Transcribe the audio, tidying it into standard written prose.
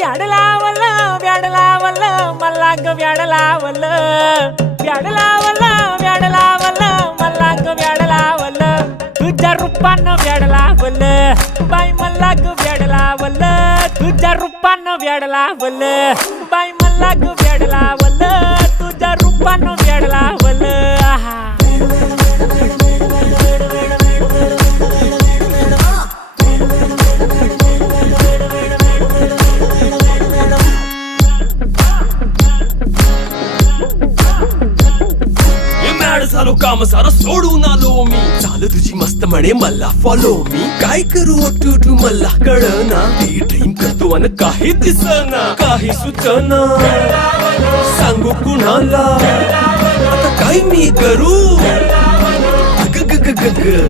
व्याड लावलं व्याड लावलं मला ग व्याड लावलं व्याड लावलं व्याड लावलं मला ग व्याड लावलं तुझ्या रूपानं व्याड लावलं बाई मला ग व्याड लावलं तुझ्या रूपानं व्याड लावलं बाई मला ग व्याड लावलं तुझ्या रूपानं व्याड लावलं आहा झालो काम सारं सोडून आलो मी चाल तुझी मस्त म्हणे मला फॉलो मी काय करू टू मला कळना ती ड्रीम करतो आणि काही दिसना काही सुचना सांगू कुणाला आता काय मी करू ग ग ग ग